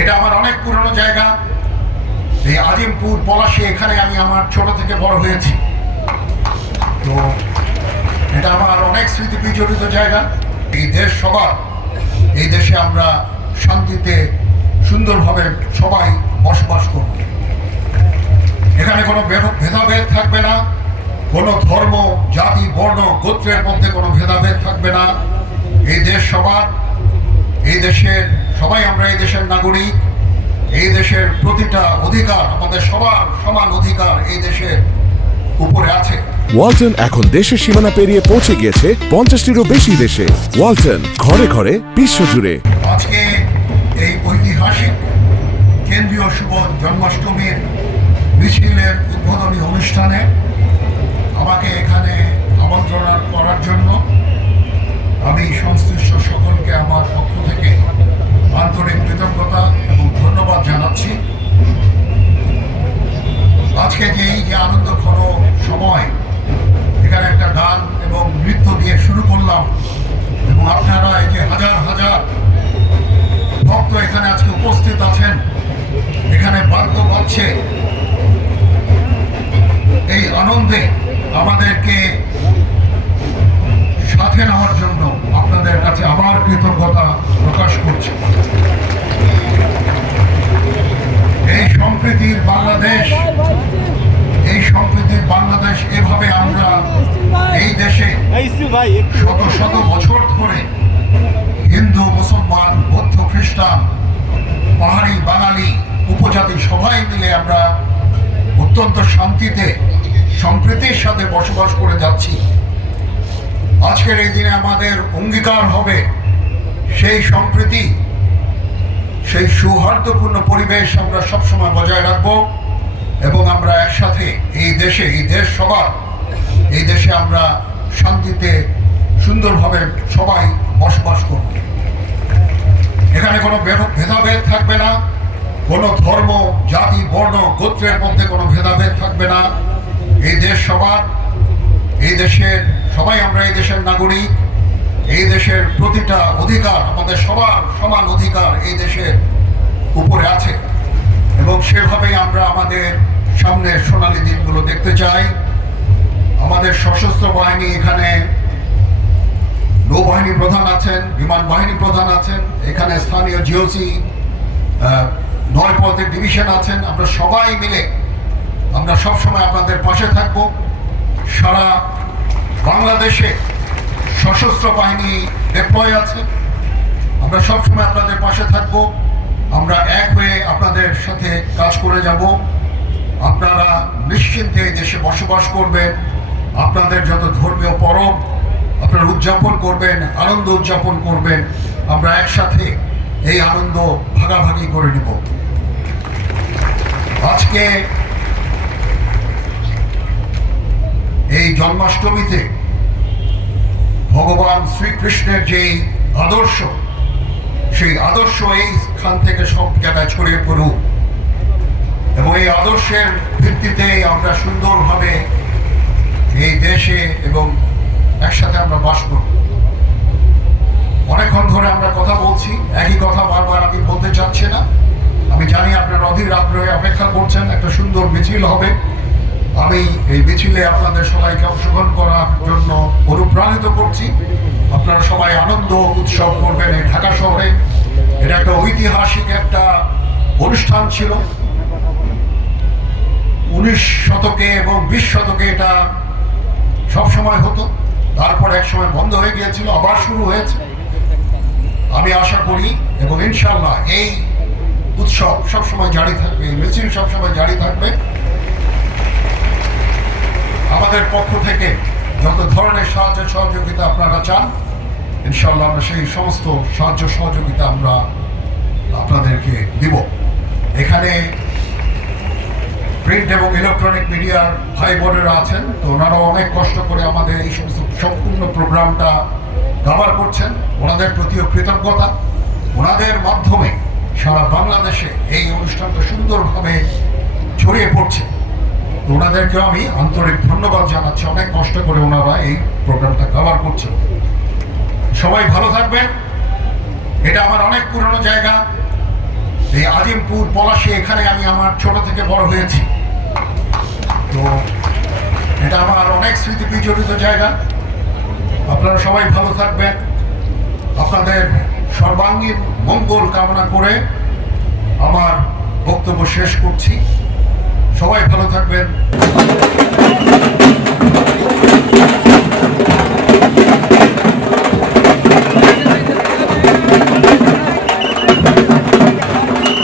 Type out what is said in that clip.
এটা আমার অনেক পুরনো জায়গা। এই আজিমপুর পলাশি এখানে আমি আমার ছোট থেকে বড় হয়েছি। তো এটা আমার অনেক স্মৃতি বিজড়িত জায়গা। এই দেশ সবার, এই দেশে আমরা শান্তিতে, সুন্দরভাবে সবাই বসবাস করব। এখানে কোনো ভেদাভেদ থাকবে না। কোনো ধর্ম, জাতি, বর্ণ, গোত্রের মধ্যে কোনো ভেদাভেদ থাকবে না। এই দেশ সবার, এই দেশের সবাই আমরা এই দেশের নাগরিক এই দেশের প্রতিটা অধিকার আমাদের সবার সমান অধিকার এই দেশের উপরে আছে। ওয়ালটন এখন দেশের সীমানা পেরিয়ে পৌঁছে গিয়েছে পঞ্চাশটিরও বেশি দেশে। ওয়ালটন ঘরে ঘরে বিশ্ব জুড়ে। আজকে এই ঐতিহাসিক কেন্দ্রীয় শুভ জন্মাষ্টমীর মিছিলের উদ্বোধনী অনুষ্ঠানে আমাদেরকে সাথে নেওয়ার জন্য আপনাদের কাছে আবার কৃতজ্ঞতা প্রকাশ করছি। এই সম্প্রীতির বাংলাদেশ, এই সম্প্রীতির বাংলাদেশ এভাবে আমরা এই দেশে শত শত বছর ধরে হিন্দু, মুসলমান, বৌদ্ধ, খ্রিস্টান, পাহাড়ি, বাঙালি, উপজাতি সবাই মিলে আমরা অত্যন্ত শান্তিতে সম্প্রীতির সাথে বসবাস করে যাচ্ছি। আজকের এই দিনে আমাদের অঙ্গীকার হবে সেই সম্প্রীতি, সেই সৌহার্দ্যপূর্ণ পরিবেশ আমরা সবসময় বজায় রাখব এবং আমরা একসাথে এই দেশে, এই দেশ সবার, এই দেশে আমরা শান্তিতে, সুন্দরভাবে সবাই বসবাস করব। এখানে কোনো ভেদাভেদ থাকবে না, কোনো ধর্ম, জাতি, বর্ণ, গোত্রের মধ্যে কোনো ভেদাভেদ থাকবে না। এই দেশ সবার, এই দেশের সবাই আমরা এই দেশের নাগরিক, এই দেশের প্রতিটা অধিকার আমাদের সবার সমান অধিকার এই দেশের উপরে আছে। এবং সেভাবেই আমরা আমাদের সামনের সোনালী দিনগুলো দেখতে চাই। আমাদের সশস্ত্র বাহিনী এখানে নৌবাহিনী প্রধান আছেন, বিমান বাহিনী প্রধান আছেন, এখানে স্থানীয় জিওসি নয় পথের ডিভিশন আছেন। আমরা সবাই মিলে আমরা সবসময় আপনাদের পাশে থাকব। সারা বাংলাদেশে সশস্ত্র বাহিনী ডেপ্লয় আছে। আমরা সবসময় আপনাদের পাশে থাকব। আমরা এক হয়ে আপনাদের সাথে কাজ করে যাব। আপনারা নিশ্চিন্তে দেশে বসবাস করবেন। আপনাদের যত ধর্মীয় পরব আপনারা উদযাপন করবেন, আনন্দ উদযাপন করবেন, আমরা একসাথে এই আনন্দ ভাগাভাগি করে নিব। আজকে এই জন্মাষ্টমীতে ভগবান শ্রীকৃষ্ণের যে আদর্শ, সেই আদর্শ এইখান থেকে সব জায়গায় ছড়িয়ে পড়ুক। এবং এই আদর্শের ভিত্তিতে আমরা সুন্দরভাবে এই দেশে এবং একসাথে আমরা বাস করব। অনেকক্ষণ ধরে আমরা কথা বলছি, একই কথা বারবার আমি বলতে চাচ্ছি না। আমি জানি আপনার অধীর আগ্রহে অপেক্ষা করছেন, একটা সুন্দর মিছিল হবে। আমি এই মিছিলে আপনাদের সবাইকে অংশগ্রহণ করার জন্য অনুপ্রাণিত করছি। আপনারা সবাই আনন্দ উৎসব করবেন এই ঢাকা শহরে। এটা একটা ঐতিহাসিক একটা অনুষ্ঠান ছিল। উনিশ শতকে এবং বিশ শতকে এটা সবসময় হতো। তারপর এক সময় বন্ধ হয়ে গিয়েছিল, আবার শুরু হয়েছে। আমি আশা করি এবং ইনশাল্লাহ এই উৎসব সবসময় জারি থাকবে, এই মিছিল সবসময় জারি থাকবে। আমাদের পক্ষ থেকে যত ধরনের সাহায্য সহযোগিতা আপনারা চান ইনশাল্লাহ আমরা সেই সমস্ত সাহায্য সহযোগিতা আমরা আপনাদেরকে দিব। এখানে প্রিন্ট এবং ইলেকট্রনিক মিডিয়ার ভাই বোনেরা আছেন, তো ওনারা অনেক কষ্ট করে আমাদের এই সমস্ত সম্পূর্ণ প্রোগ্রামটা কভার করছেন। ওনাদের প্রতিও কৃতজ্ঞতা। ওনাদের মাধ্যমে সারা বাংলাদেশে এই অনুষ্ঠানটা সুন্দরভাবে ছড়িয়ে পড়ছে। ওনাদেরকেও আমি আন্তরিক ধন্যবাদ জানাচ্ছি। অনেক কষ্ট করে ওনারা এই প্রোগ্রামটা কভার করছেন। সবাই ভালো থাকবেন। এটা আমার অনেক পুরনো জায়গা। এই আজিমপুর পলাশে এখানে আমি আমার ছোট থেকে বড় হয়েছি। তো এটা আমার অনেক স্মৃতি বিজড়িত জায়গা। আপনারা সবাই ভালো থাকবেন। আপনাদের সর্বাঙ্গীন মঙ্গল কামনা করে আমার বক্তব্য শেষ করছি। সবাই ভালো থাকবেন।